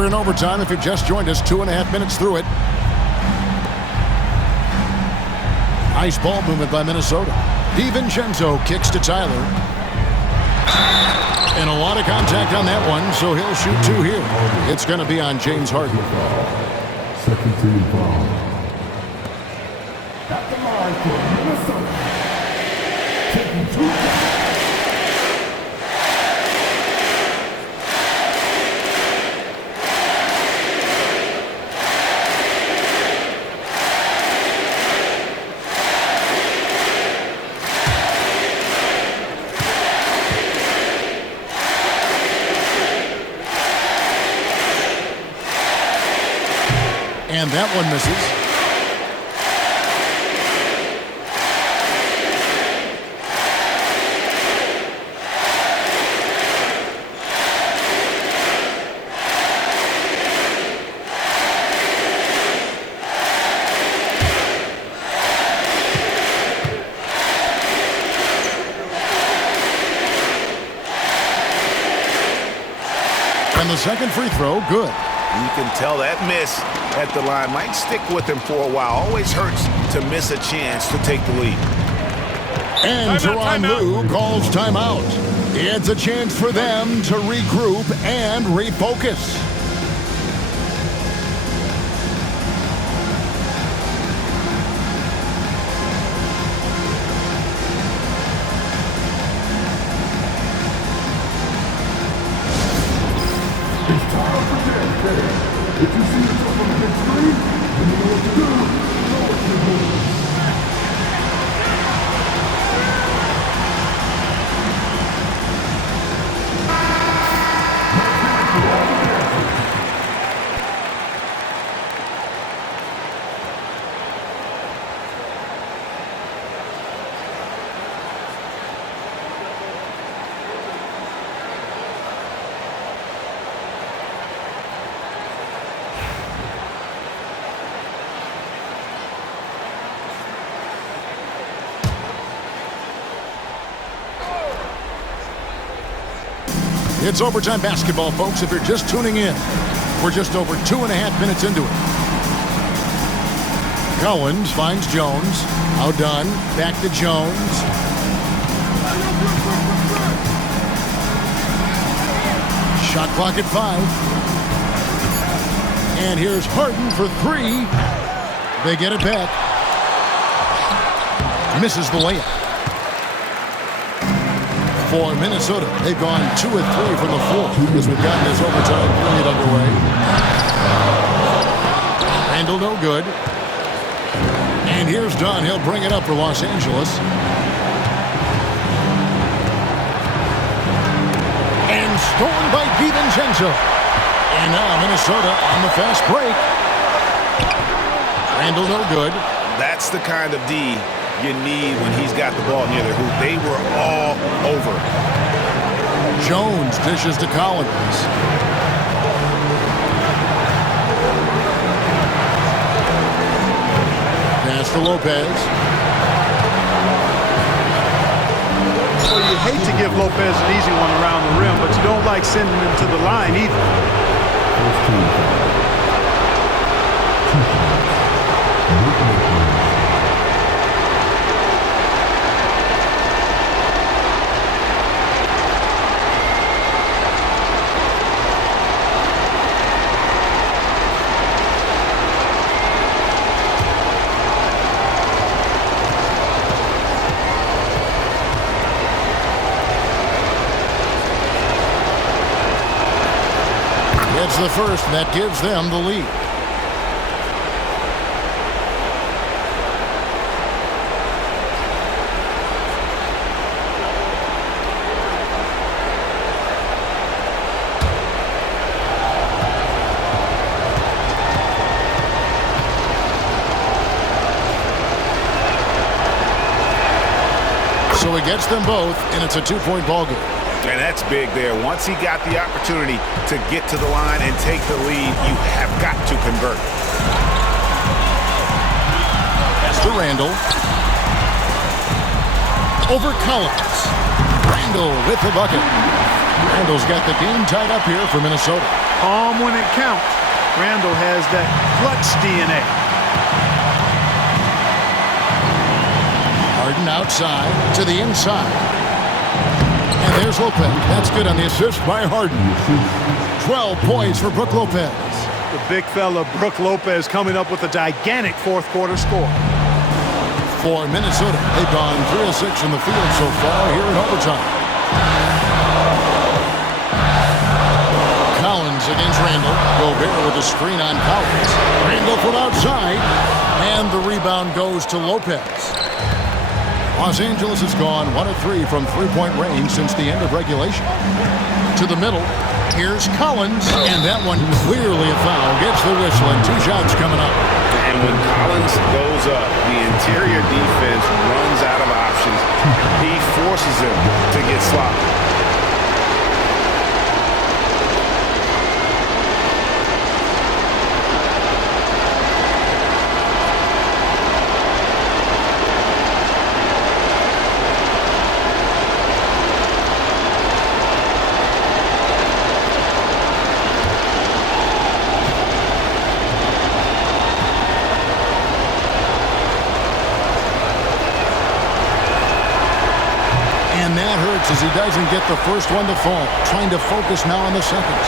We're in overtime. If you just joined us, 2.5 minutes through it. Nice ball movement by Minnesota. DiVincenzo kicks to Tyler. And a lot of contact on that one, so he'll shoot two here. It's going to be on James Harden. Second team foul. At the line for Minnesota. Taking two. And that one misses. And the second free throw, good. You can tell that miss at the line might stick with him for a while. Always hurts to miss a chance to take the lead. And Tyronn Lue calls timeout. It's a chance for them to regroup and refocus. If you see yourself on the big screen, then you know what to do. You know what to do. It's overtime basketball, folks, if you're just tuning in. We're just over 2.5 minutes into it. Collins finds Jones. Outdone. Back to Jones. Shot clock at 5. And here's Harden for 3. They get it back. Misses the layup. For Minnesota, they've gone 2 of 3 from the floor as we've gotten this overtime period underway. Handle no good. And here's Dunn. He'll bring it up for Los Angeles. And stolen by DiVincenzo. And now Minnesota on the fast break. Handle no good. That's the kind of D you need when he's got the ball near the hoop. They were all over. Jones dishes to Collins. Pass to Lopez. Well, you hate to give Lopez an easy one around the rim, but you don't like sending him to the line either. First team foul. 2 fouls. It's the first, and that gives them the lead. So he gets them both, and it's a 2-point ball game. And that's big there. Once he got the opportunity to get to the line and take the lead, you have got to convert. Pass to Randall. Over Collins. Randall with the bucket. Randall's got the game tied up here for Minnesota. Calm when it counts. Randall has that clutch DNA. Harden outside to the inside. And there's Lopez. That's good on the assist by Harden. 12 points for Brook Lopez. The big fella, Brook Lopez, coming up with a gigantic fourth quarter score. For Minnesota, they've gone 3 of 6 in the field so far here in overtime. Collins against Randall. Gobert with a screen on Collins. Randall from outside. And the rebound goes to Lopez. Los Angeles has gone 1 of 3 from three-point range since the end of regulation. To the middle. Here's Collins, and that one clearly a foul. Gets the whistle, and 2 shots coming up. And when Collins goes up, the interior defense runs out of options. He forces him to get sloppy. And that hurts as he doesn't get the first one to fall. Trying to focus now on the second.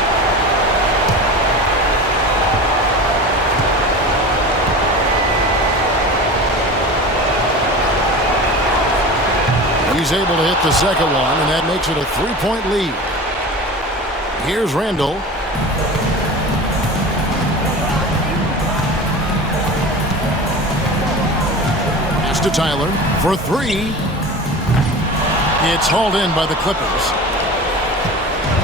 He's able to hit the second one, and that makes it a 3-point lead. Here's Randall. Pass to Tyler for 3. It's hauled in by the Clippers.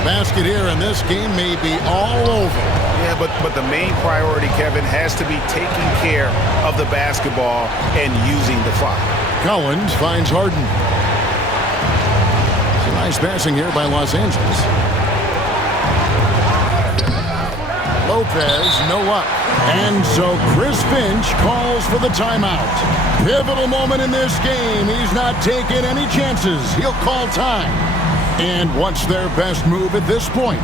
Basket here, and this game may be all over. Yeah, but the main priority, Kevin, has to be taking care of the basketball and using the clock. Collins finds Harden. It's a nice passing here by Los Angeles. Lopez, no luck. And so Chris Finch calls for the timeout. Pivotal moment in this game. He's not taking any chances. He'll call time. And what's their best move at this point?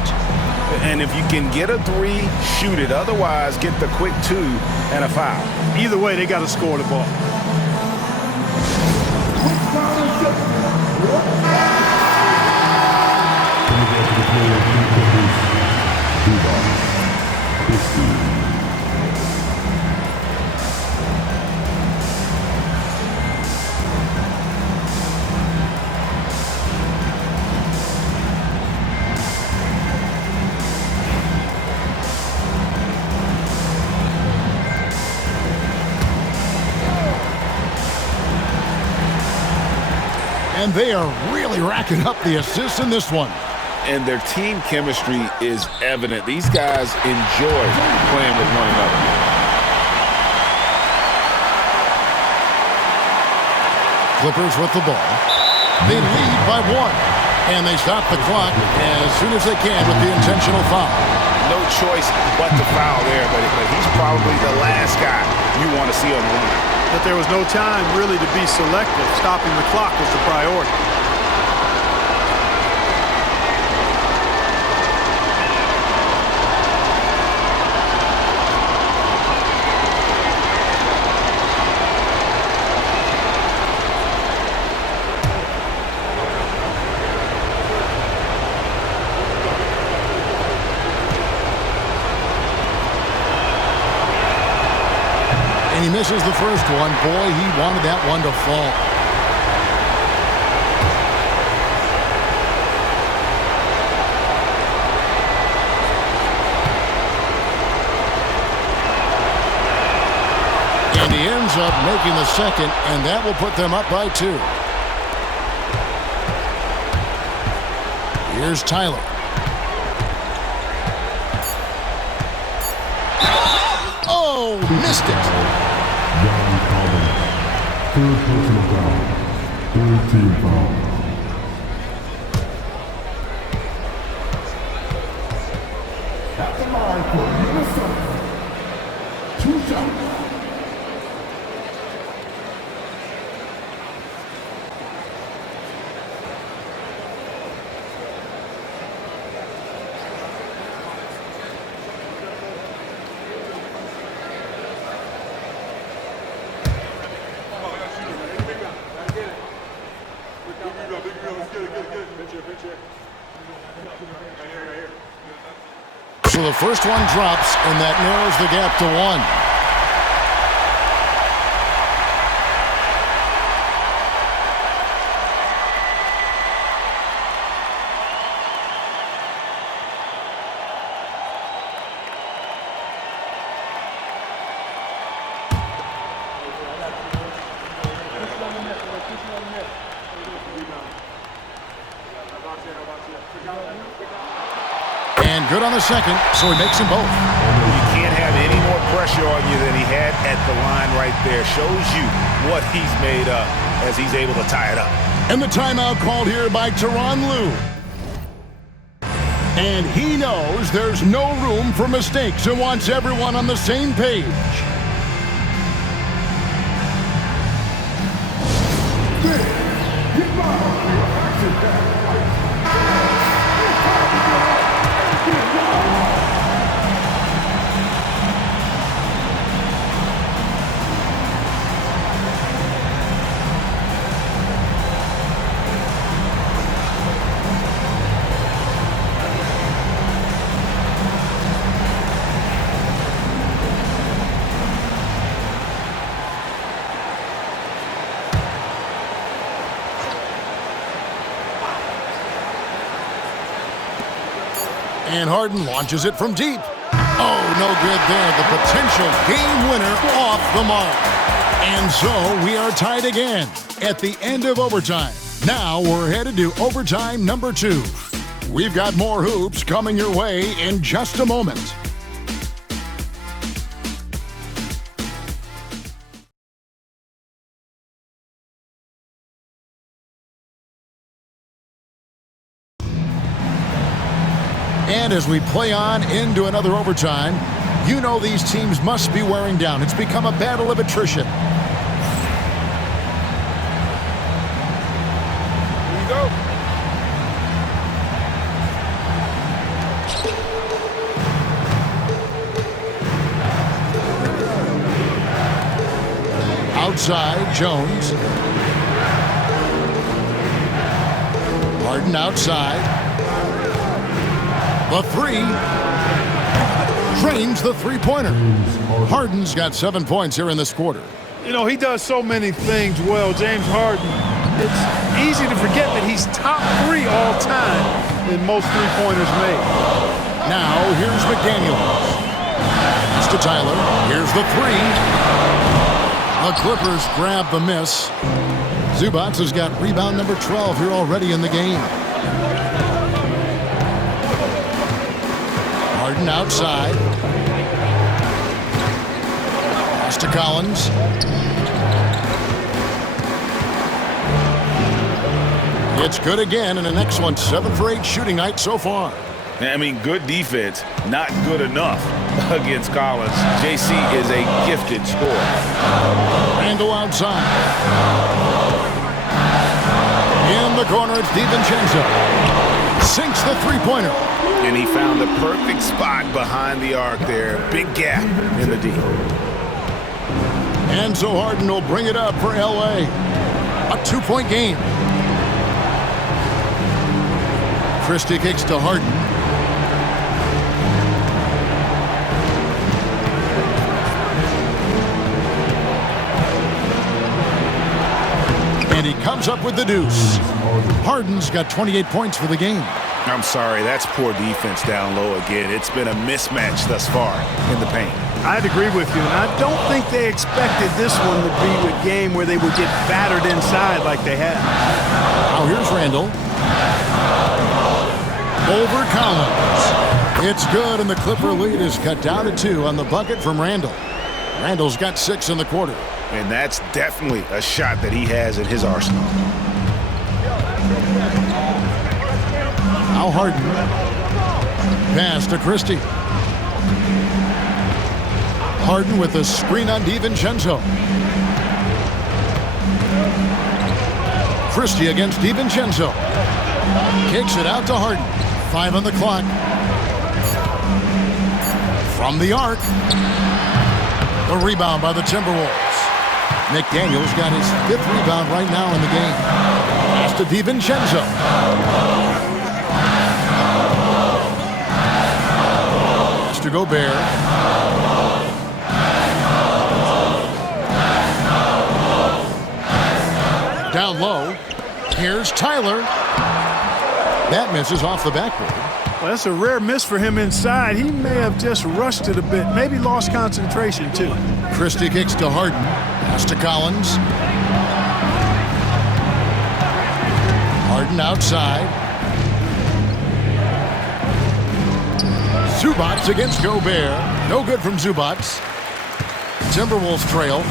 And if you can get a 3, shoot it. Otherwise, get the quick 2 and a foul. Either way, they got to score the ball. And they are really racking up the assists in this one. And their team chemistry is evident. These guys enjoy playing with one another. Clippers with the ball. They lead by 1. And they stop the clock as soon as they can with the intentional foul. No choice but to foul there, but he's probably the last guy you want to see on the line. But there was no time really to be selective. Stopping the clock was the priority. He misses the first one. Boy, he wanted that one to fall. And he ends up making the second, and that will put them up by 2. Here's Tyler. Oh, missed it. Third personal foul. Third team foul. At the line for Minnesota. 2 shots. So the first one drops, and that narrows the gap to 1. And good on the second, so he makes them both. You can't have any more pressure on you than he had at the line right there. Shows you what he's made of as he's able to tie it up. And the timeout called here by Tyronn Lue. And he knows there's no room for mistakes and wants everyone on the same page. And Harden launches it from deep. Oh, no good there. The potential game winner off the mark. And so we are tied again at the end of overtime. Now we're headed to overtime number 2. We've got more hoops coming your way in just a moment. And as we play on into another overtime, you know these teams must be wearing down. It's become a battle of attrition. Here you go. Outside, Jones. Harden outside. The three. Drains the three-pointer. Harden's got 7 points here in this quarter. You know, he does so many things well, James Harden. It's easy to forget that he's top 3 all time in most three-pointers made. Now, here's McDaniels. It's to Tyler. Here's the three. The Clippers grab the miss. Zubac has got rebound number 12 here already in the game. Harden outside. Pass to Collins. It's good again, and the next one 7 for 8 shooting night so far. I mean, good defense, not good enough against Collins. JC is a gifted scorer. Randall outside. In the corner, it's DiVincenzo. Sinks the three-pointer. And he found the perfect spot behind the arc there. Big gap in the D. And so Harden will bring it up for L.A. A 2-point game. Christie kicks to Harden. And he comes up with the deuce. Harden's got 28 points for the game. I'm sorry, that's poor defense down low again. It's been a mismatch thus far in the paint. I'd agree with you, and I don't think they expected this one to be a game where they would get battered inside like they have. Now here's Randall. Over Collins. It's good, and the Clipper lead is cut down to 2 on the bucket from Randall. Randall's got 6 in the quarter. And that's definitely a shot that he has in his arsenal. Now Harden. Pass to Christie. Harden with the screen on DiVincenzo. Christie against DiVincenzo. Kicks it out to Harden. 5 on the clock. From the arc. The rebound by the Timberwolves. McDaniels got his 5th rebound right now in the game. Pass to DiVincenzo. Pass to Gobert. Down low. Here's Tyler. That misses off the backboard. Well, that's a rare miss for him inside. He may have just rushed it a bit, maybe lost concentration too. Christie kicks to Harden. Pass to Collins. Harden outside. Zubats against Gobert. No good from Zubats. Timberwolves trail.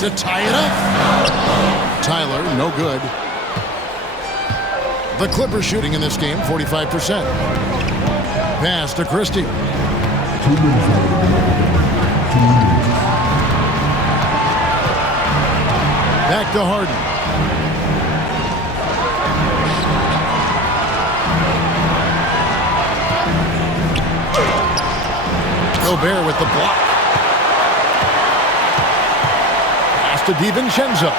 To tie it up. Tyler, no good. The Clippers shooting in this game, 45%. Pass to Christie. 2 minutes. Back to Harden. Gobert with the block. Pass to DiVincenzo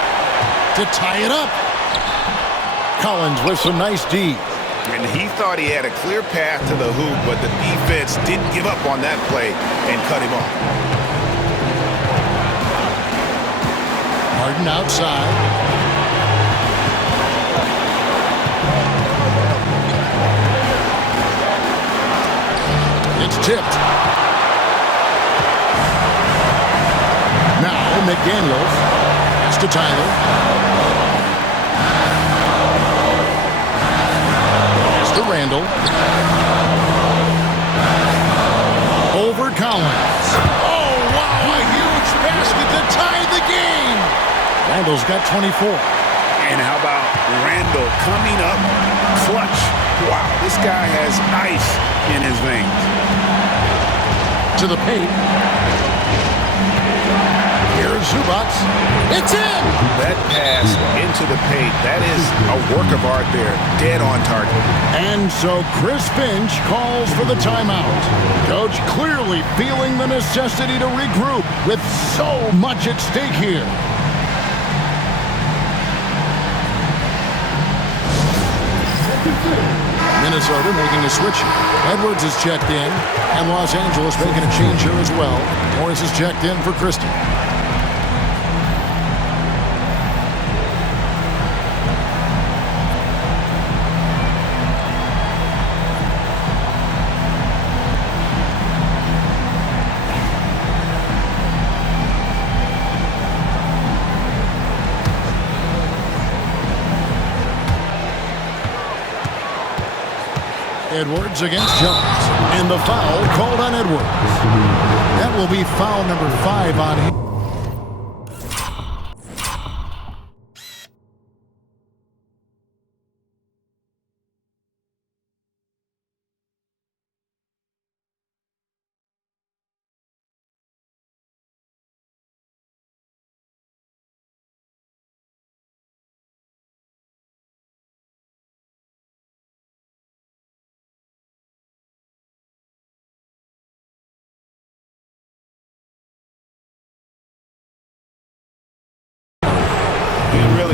to tie it up. Collins with some nice D. And he thought he had a clear path to the hoop, but the defense didn't give up on that play and cut him off. Harden outside. It's tipped. Now McDaniels. Pass to Tyler. Pass to Randall. Over Collins. Oh, wow, a huge basket to tie the game. Randall's got 24. And how about Randall coming up clutch? Wow, this guy has ice in his veins. To the paint. Here's Zubats. It's in! That pass into the paint, that is a work of art there. Dead on target. And so Chris Finch calls for the timeout. Coach clearly feeling the necessity to regroup with so much at stake here. Minnesota making a switch. Edwards is checked in, and Los Angeles making a change here as well. Morris is checked in for Christie. Edwards against Jones. And the foul called on Edwards. That will be foul number 5 on him.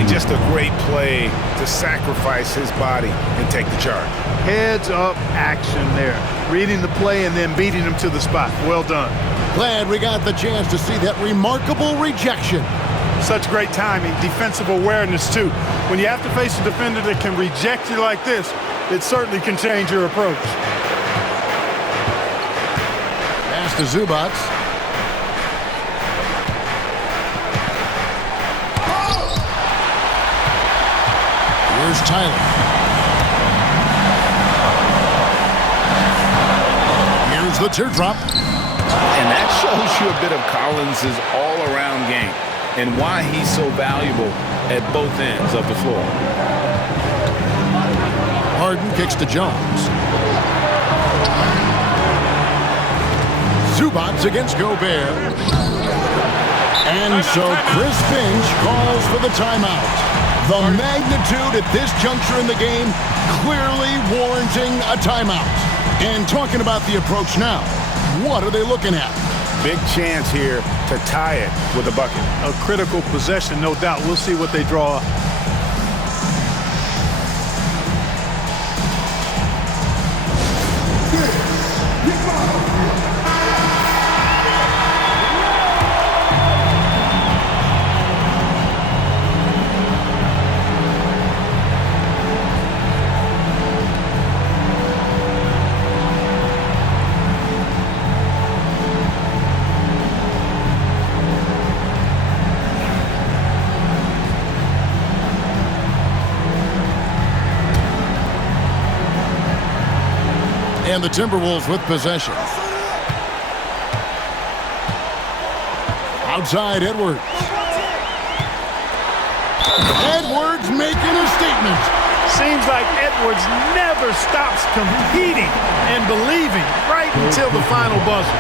Just a great play to sacrifice his body and take the charge. Heads up action there. Reading the play and then beating him to the spot. Well done. Glad we got the chance to see that remarkable rejection. Such great timing, defensive awareness too. When you have to face a defender that can reject you like this, it certainly can change your approach. Pass to Zubats. Here's Tyler. Here's the teardrop. And that shows you a bit of Collins' all-around game and why he's so valuable at both ends of the floor. Harden kicks to Jones. Zubats against Gobert. And so Chris Finch calls for the timeout. The magnitude at this juncture in the game clearly warranting a timeout. And talking about the approach now, what are they looking at? Big chance here to tie it with a bucket. A critical possession, no doubt. We'll see what they draw up. And the Timberwolves with possession. Outside, Edwards. Edwards making a statement. Seems like Edwards never stops competing and believing right until the final buzzer.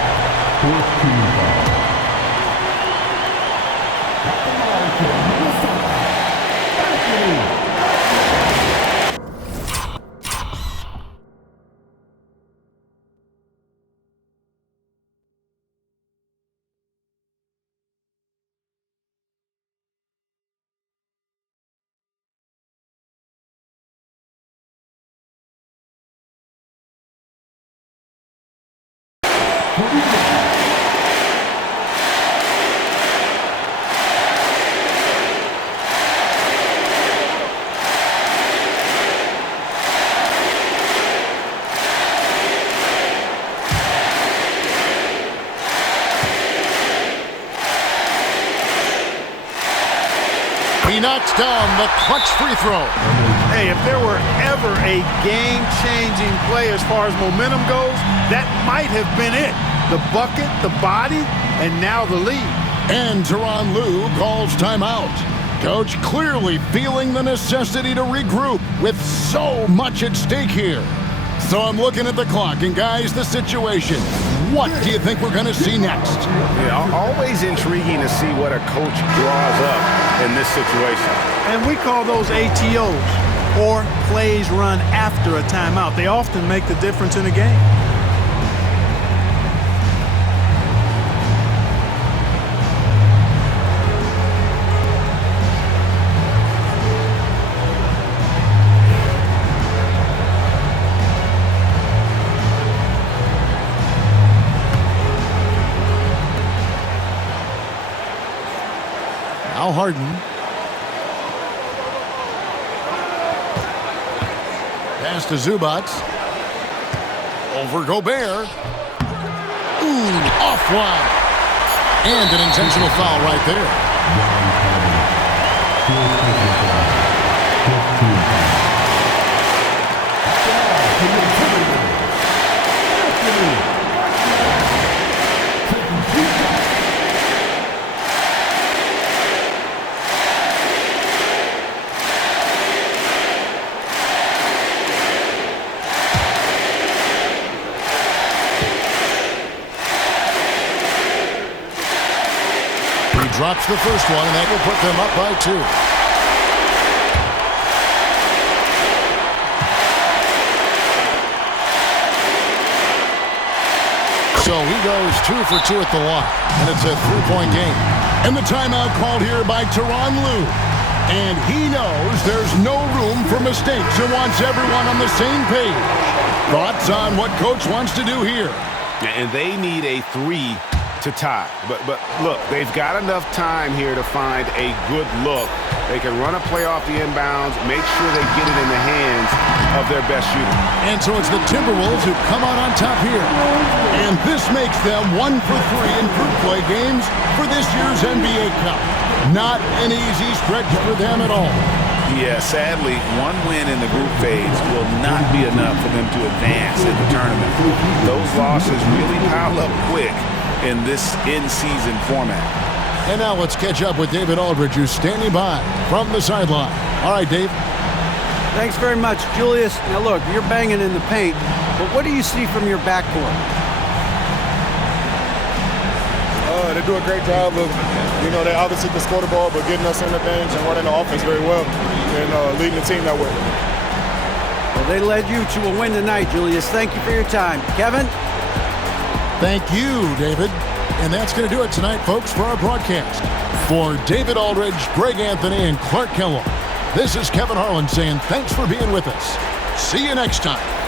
He knocks down the clutch free throw. Hey, if there were ever a game-changing play as far as momentum goes, that might have been it. The bucket, the body, and now the lead. And Tyronn Lue calls timeout. Coach clearly feeling the necessity to regroup with so much at stake here. So I'm looking at the clock, and guys, the situation. What do you think we're going to see next? Yeah, always intriguing to see what a coach draws up in this situation. And we call those ATOs, or plays run after a timeout. They often make the difference in a game. Now Harden. Pass to Zubac. Over Gobert. Ooh, offline. And an intentional foul right there. Drops the first one, and that will put them up by 2. So he goes 2 for 2 at the line, and it's a 3-point game. And the timeout called here by Tyronn Lue. And he knows there's no room for mistakes and wants everyone on the same page. Thoughts on what Coach wants to do here? And they need a 3 to tie. But look, they've got enough time here to find a good look. They can run a play off the inbounds, make sure they get it in the hands of their best shooter. And so it's the Timberwolves who come out on top here. And this makes them 1 for 3 in group play games for this year's NBA Cup. Not an easy stretch for them at all. Yeah, sadly, one win in the group phase will not be enough for them to advance in the tournament. Those losses really pile up quick in this in-season format. And now let's catch up with David Aldridge, who's standing by from the sideline. All right, Dave. Thanks very much, Julius. Now look, you're banging in the paint, but what do you see from your backcourt? They do a great job of, they obviously can score the ball, but getting us in the things and running the offense very well and leading the team that way. Well, they led you to a win tonight, Julius. Thank you for your time. Kevin? Thank you, David. And that's going to do it tonight, folks, for our broadcast. For David Aldridge, Greg Anthony, and Clark Kellogg, this is Kevin Harlan saying thanks for being with us. See you next time.